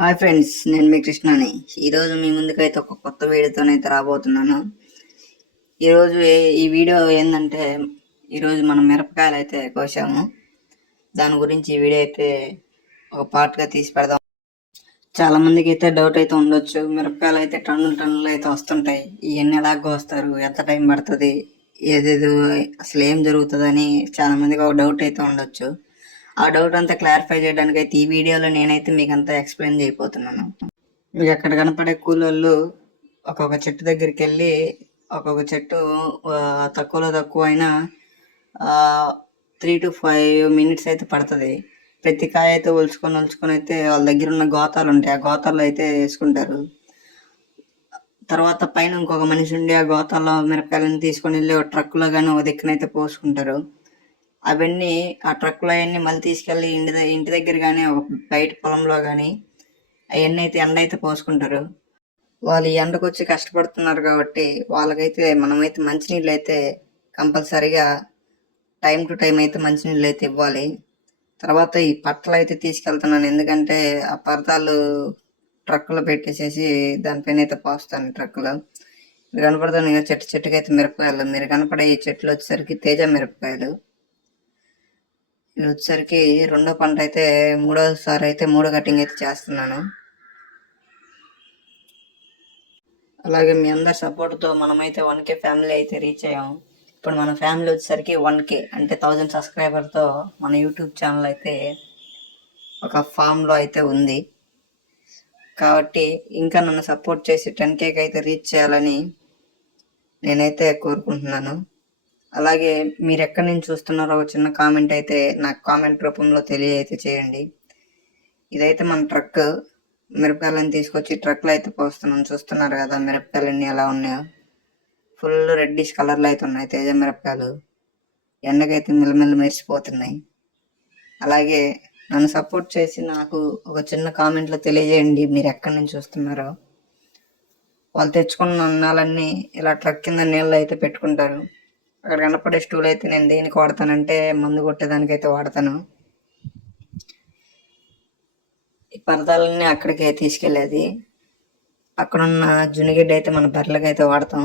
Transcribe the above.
Hi friends నేను మీ కృష్ణని. ఈరోజు మీ ముందుకైతే ఒక కొత్త వీడియోతోనైతే రాబోతున్నాను. ఈరోజు ఈ వీడియో ఏంటంటే ఈరోజు మనం మిరపకాయలు అయితే కోసాము. దాని గురించి ఈ వీడియో అయితే ఒక పార్ట్గా తీసి పెడదాం. చాలా మందికి అయితే డౌట్ అయితే ఉండొచ్చు. మిరపకాయలు అయితే టన్నులు టన్నులు అయితే వస్తుంటాయి. ఇవన్నీ ఎలా కోస్తారు ఎంత టైం పడుతుంది? ఏదేదో అసలు ఏం జరుగుతుందని చాలా మందికి ఒక డౌట్ అయితే ఉండొచ్చు. ఆ డౌట్ అంతా క్లారిఫై చేయడానికి అయితే ఈ వీడియోలో నేనైతే మీకు అంతా ఎక్స్ప్లెయిన్ చేయబోతున్నాను. మీకు అక్కడ కనపడే కూలోళ్ళు ఒక్కొక్క చెట్టు దగ్గరికి వెళ్ళి ఒక్కొక్క చెట్టు తక్కువలో తక్కువ అయినా త్రీ టు ఫైవ్ మినిట్స్ అయితే పడుతుంది. ప్రతి కాయ అయితే ఒలుచుకొని ఒలుచుకొని అయితే వాళ్ళ దగ్గర ఉన్న గోతాలు ఉంటాయి. ఆ గోతాలు అయితే వేసుకుంటారు. తర్వాత పైన ఇంకొక మనిషి ఉండి ఆ గోతాల్లో మిరపకాయలను తీసుకొని వెళ్ళి ఒక ట్రక్కులో కానీ ఒక దిక్కునైతే పోసుకుంటారు. అవన్నీ ఆ ట్రక్లో అవన్నీ మళ్ళీ తీసుకెళ్ళి ఇంటి ఇంటి దగ్గర కానీ ఒక బయట పొలంలో కానీ అవన్నీ అయితే ఎండ అయితే పోసుకుంటారు. వాళ్ళు ఎండకు వచ్చి కష్టపడుతున్నారు కాబట్టి వాళ్ళకైతే మనమైతే మంచినీళ్ళు అయితే కంపల్సరీగా టైం టు టైం అయితే మంచినీళ్ళు అయితే ఇవ్వాలి. తర్వాత ఈ పట్టలు అయితే తీసుకెళ్తున్నాను. ఎందుకంటే ఆ పరదాలు ట్రక్కులో పెట్టేసేసి దానిపైన అయితే పోస్తాను ట్రక్కులో. మీరు కనపడుతున్నాయి చెట్టు చెట్టుకైతే మిరపకాయలు. మీరు కనపడే ఈ చెట్లు వచ్చేసరికి తేజ మిరపకాయలు. ఇది వచ్చేసరికి రెండో పంట అయితే మూడోసారి అయితే మూడో కటింగ్ అయితే చేస్తున్నాను. అలాగే మీ అందరి సపోర్ట్తో మనమైతే వన్ కే ఫ్యామిలీ అయితే రీచ్ అయ్యాం. ఇప్పుడు మన ఫ్యామిలీ వచ్చేసరికి వన్ కే అంటే థౌజండ్ సబ్స్క్రైబర్తో మన యూట్యూబ్ ఛానల్ అయితే ఒక ఫామ్లో అయితే ఉంది. కాబట్టి ఇంకా నన్ను సపోర్ట్ చేసి టెన్ కేకి అయితే రీచ్ చేయాలని నేనైతే కోరుకుంటున్నాను. అలాగే మీరు ఎక్కడి నుంచి చూస్తున్నారో ఒక చిన్న కామెంట్ అయితే నాకు కామెంట్ రూపంలో తెలియ అయితే చేయండి. ఇదైతే మన ట్రక్ మిరపకాయలను తీసుకొచ్చి ట్రక్లో అయితే పోస్తున్నాం. చూస్తున్నారు కదా మిరపకాయలన్నీ ఎలా ఉన్నాయో. ఫుల్ రెడ్డిష్ కలర్లో అయితే ఉన్నాయి తేజ మిరపకాయలు. ఎండకైతే మెల్లమెల్ల మెరిసిపోతున్నాయి. అలాగే నన్ను సపోర్ట్ చేసి నాకు ఒక చిన్న కామెంట్లో తెలియజేయండి మీరు ఎక్కడి నుంచి చూస్తున్నారో. వాళ్ళు తెచ్చుకున్న అన్నాలన్నీ ఇలా ట్రక్ కింద నీళ్ళు అయితే పెట్టుకుంటారు. అక్కడ కనపడే స్టూల్ అయితే నేను దేనికి వాడతానంటే మందు కొట్టేదానికి అయితే వాడతాను. ఈ పరదాలన్నీ అక్కడికి తీసుకెళ్ళేది. అక్కడున్న జునిగిడ్డ అయితే మన బర్రెలకైతే వాడతాం.